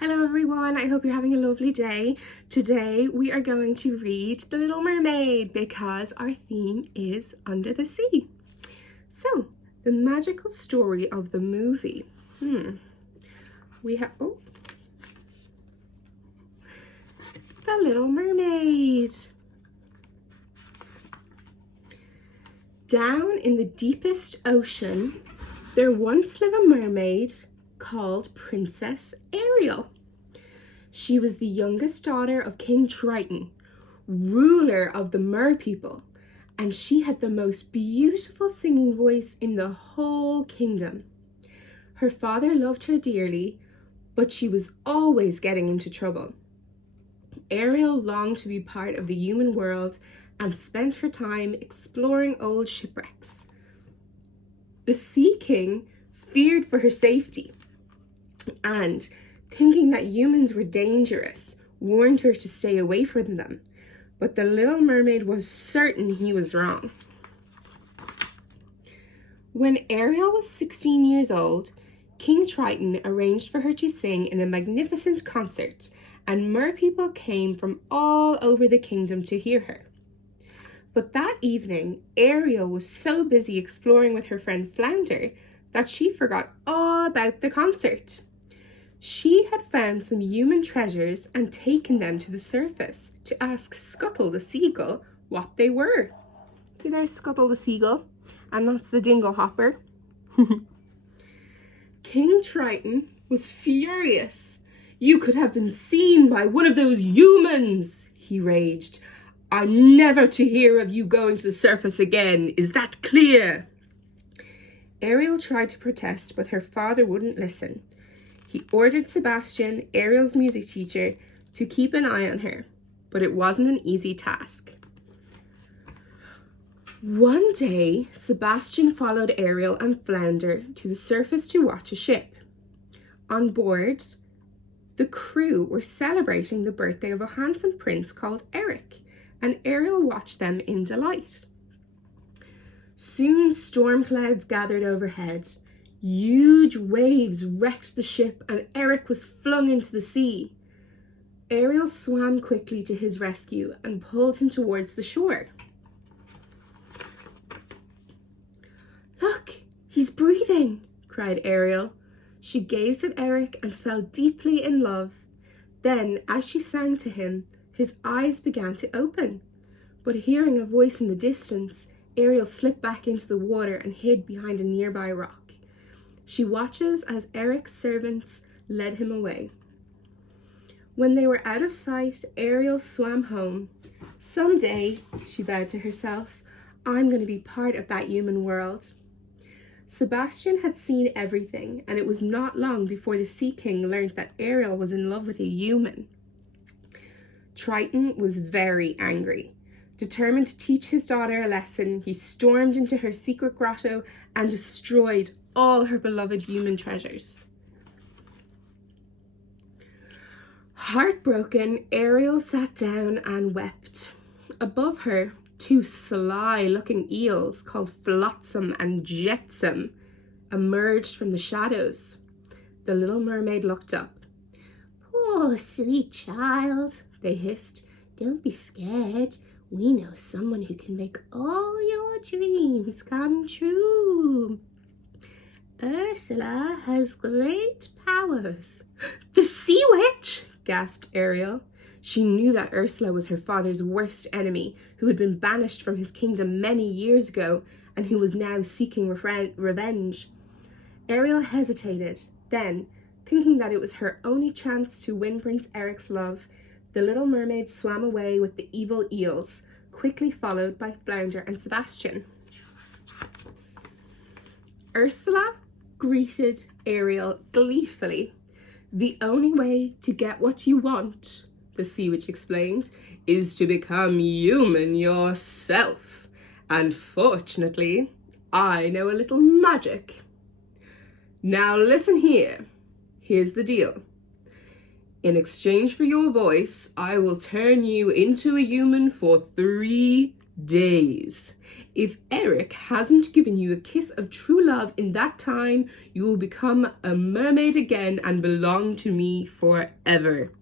Hello everyone, I hope you're having a lovely day. Today we are going to read The Little Mermaid because our theme is under the sea. So, the magical story of the movie. We have, The Little Mermaid. Down in the deepest ocean, there once lived a mermaid called Princess Ariel. She was the youngest daughter of King Triton, ruler of the Mer people, and she had the most beautiful singing voice in the whole kingdom. Her father loved her dearly, but she was always getting into trouble. Ariel longed to be part of the human world and spent her time exploring old shipwrecks. The Sea King feared for her safety and, thinking that humans were dangerous, warned her to stay away from them. But the Little Mermaid was certain he was wrong. When Ariel was 16 years old, King Triton arranged for her to sing in a magnificent concert, and Mer people came from all over the kingdom to hear her. But that evening, Ariel was so busy exploring with her friend Flounder that she forgot all about the concert. She had found some human treasures and taken them to the surface to ask Scuttle the seagull what they were. See, there's Scuttle the seagull, and that's the dingle hopper. King Triton was furious. "You could have been seen by one of those humans," he raged. "I'm never to hear of you going to the surface again. Is that clear?" Ariel tried to protest, but her father wouldn't listen. He ordered Sebastian, Ariel's music teacher, to keep an eye on her, but it wasn't an easy task. One day, Sebastian followed Ariel and Flounder to the surface to watch a ship. On board, the crew were celebrating the birthday of a handsome prince called Eric, and Ariel watched them in delight. Soon storm clouds gathered overhead. Huge waves wrecked the ship and Eric was flung into the sea. Ariel swam quickly to his rescue and pulled him towards the shore. "Look, he's breathing," cried Ariel. She gazed at Eric and fell deeply in love. Then, as she sang to him, his eyes began to open. But hearing a voice in the distance, Ariel slipped back into the water and hid behind a nearby rock. She watches as Eric's servants led him away. When they were out of sight, Ariel swam home. "Someday," she vowed to herself, "I'm going to be part of that human world." Sebastian had seen everything, and it was not long before the Sea King learned that Ariel was in love with a human. Triton was very angry. Determined to teach his daughter a lesson, he stormed into her secret grotto and destroyed all her beloved human treasures. Heartbroken, Ariel sat down and wept. Above her, two sly-looking eels called Flotsam and Jetsam emerged from the shadows. The Little Mermaid looked up. "Poor sweet child," they hissed. "Don't be scared. We know someone who can make all your dreams come true. Ursula has great powers." "The Sea Witch!" gasped Ariel. She knew that Ursula was her father's worst enemy, who had been banished from his kingdom many years ago and who was now seeking revenge. Ariel hesitated. Then, thinking that it was her only chance to win Prince Eric's love, the Little Mermaid swam away with the evil eels, quickly followed by Flounder and Sebastian. Ursula greeted Ariel gleefully. "The only way to get what you want," the Sea Witch explained, "is to become human yourself. And fortunately, I know a little magic. Now listen here. Here's the deal. In exchange for your voice, I will turn you into a human for 3 days. If Eric hasn't given you a kiss of true love in that time, you will become a mermaid again and belong to me forever.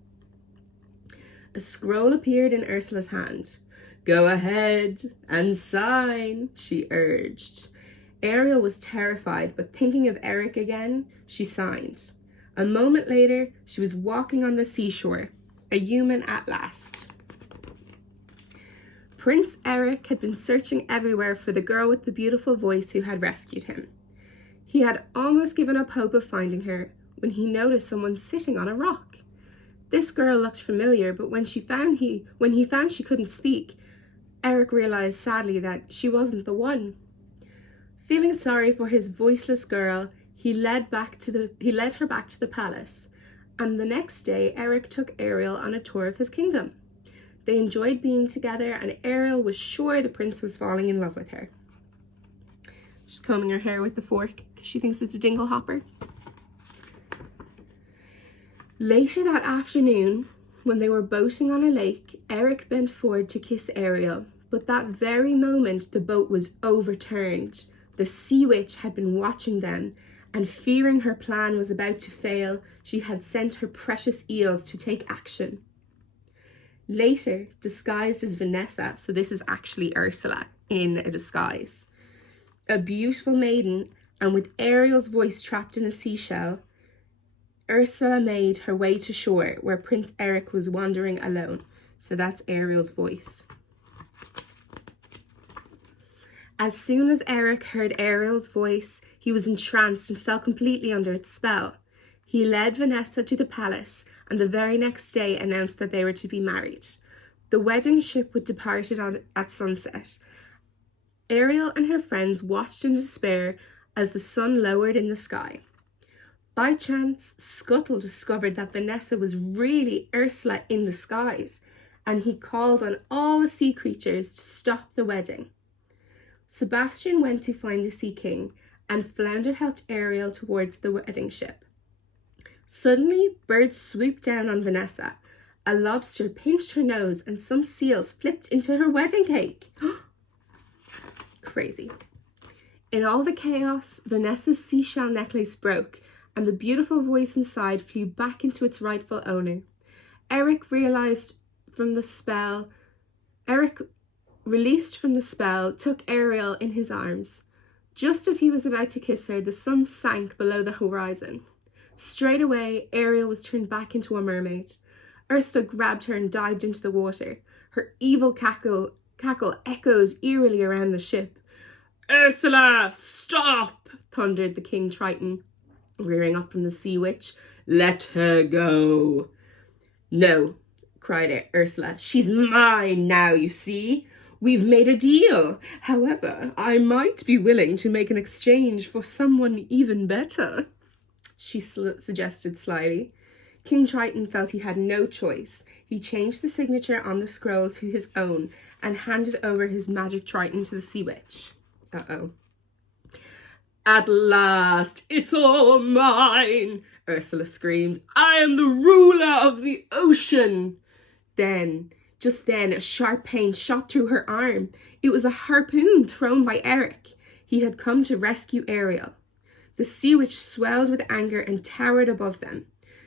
A scroll appeared in Ursula's hand. Go ahead and sign, she urged. Ariel was terrified, but thinking of Eric again, she signed. A moment later, she was walking on the seashore, a human at last. Prince Eric had been searching everywhere for the girl with the beautiful voice who had rescued him. He had almost given up hope of finding her when he noticed someone sitting on a rock. This girl looked familiar, but when he found she couldn't speak, Eric realized sadly that she wasn't the one. Feeling sorry for his voiceless girl, he led her back to the palace, and the next day Eric took Ariel on a tour of his kingdom. They enjoyed being together, and Ariel was sure the prince was falling in love with her. She's combing her hair with the fork because she thinks it's a dingle hopper. Later that afternoon, when they were boating on a lake, Eric bent forward to kiss Ariel, but that very moment the boat was overturned. The sea witch had been watching them, and fearing her plan was about to fail, she had sent her precious eels to take action. Later, disguised as Vanessa, so this is actually Ursula in a disguise, a beautiful maiden, and with Ariel's voice trapped in a seashell, Ursula made her way to shore where Prince Eric was wandering alone. So that's Ariel's voice. As soon as Eric heard Ariel's voice, he was entranced and fell completely under its spell. He led Vanessa to the palace, and the very next day announced that they were to be married. The wedding ship would depart at sunset. Ariel and her friends watched in despair as the sun lowered in the sky. By chance, Scuttle discovered that Vanessa was really Ursula in disguise, and he called on all the sea creatures to stop the wedding. Sebastian went to find the Sea King, and Flounder helped Ariel towards the wedding ship. Suddenly, birds swooped down on Vanessa. A lobster pinched her nose, and some seals flipped into her wedding cake. Crazy. In all the chaos, Vanessa's seashell necklace broke, and the beautiful voice inside flew back into its rightful owner. Eric, released from the spell, took Ariel in his arms. Just as he was about to kiss her, the sun sank below the horizon. Straight away, Ariel was turned back into a mermaid. Ursula grabbed her and dived into the water. Her evil cackle echoed eerily around the ship. "Ursula, stop!" thundered the King Triton, rearing up from the sea witch. "Let her go." "No," cried Ursula. "She's mine now, you see. We've made a deal. However, I might be willing to make an exchange for someone even better," she suggested slyly. King Triton felt he had no choice. He changed the signature on the scroll to his own and handed over his magic Triton to the sea witch. Uh-oh. "At last, it's all mine," Ursula screamed. "I am the ruler of the ocean." Just then, a sharp pain shot through her arm. It was a harpoon thrown by Eric. He had come to rescue Ariel. The sea witch swelled with anger and towered above them.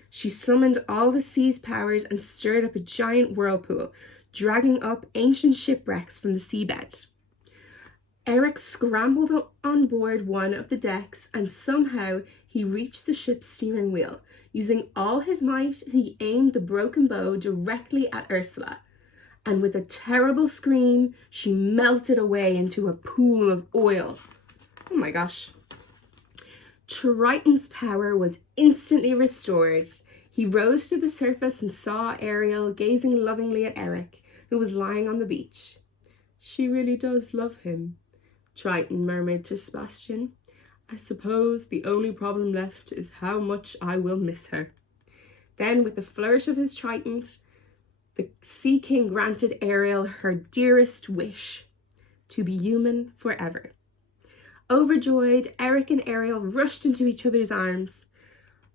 She summoned all the sea's powers and stirred up a giant whirlpool, dragging up ancient shipwrecks from the seabed. Eric scrambled on board one of the decks, and somehow he reached the ship's steering wheel. Using all his might, he aimed the broken bow directly at Ursula, and with a terrible scream, she melted away into a pool of oil. Oh my gosh. Triton's power was instantly restored. He rose to the surface and saw Ariel gazing lovingly at Eric, who was lying on the beach. "She really does love him," Triton murmured to Sebastian. "I suppose the only problem left is how much I will miss her." Then, with a flourish of his trident, the Sea King granted Ariel her dearest wish, to be human forever. Overjoyed, Eric and Ariel rushed into each other's arms.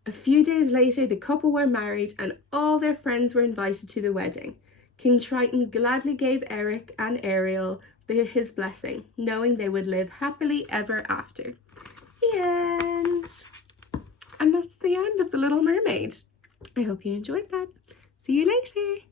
A few days later, the couple were married and all their friends were invited to the wedding. King Triton gladly gave Eric and Ariel his blessing, knowing they would live happily ever after. The end. And that's the end of The Little Mermaid. I hope you enjoyed that. See you later.